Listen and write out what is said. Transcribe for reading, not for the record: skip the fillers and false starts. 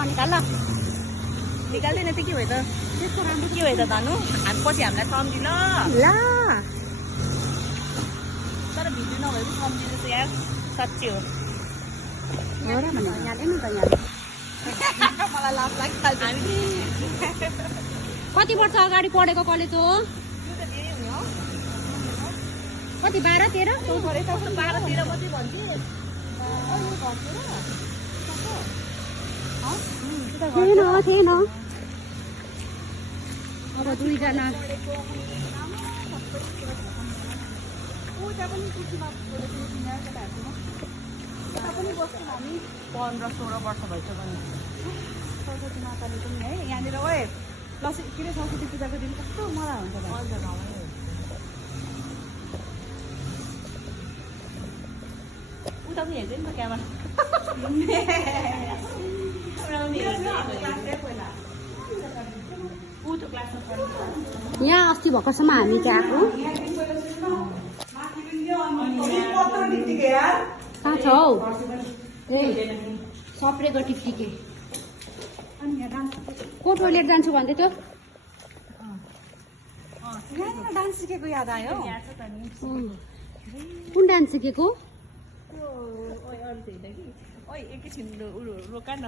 ननिकाल ल निकाल्दैन त के भयो त त्यस्तो राम्रो के भयो त धनु हामी पछि हामीलाई सम्झि ल ल तर भिडियो नभए पनि सम्झिनु त यार साँच्ची हो हो र भने यहाँले नि त यहाँ मलाई लाज लागिहाल्छ हामी कति वर्ष अगाडि पढेको कलेज हो कति 12-13 12-13 मात्रै भन्थे थिएन अब दुईजना पूजा पनि कुटीमा यता पनि बस्छौँ हामी 15-16 वर्ष भइसक्यो नि सरस्वती माताले पनि है यहाँनिर ओए लक्ष्मी के अरे सरस्वती पूजाको दिन कस्तो मजा हुन्छ उता पनि हेर्दै नि त क्यामेरा यहाँ अस्ति भर्खरसम्म हामी चाहिँ आएको कहाँ छ हौ सप्रेको टिकटिके को टोइलेट जान्छु भन्दै थियो डान्स सिकेको याद आयो कुन डान्स सिकेको एकैछिन रोका न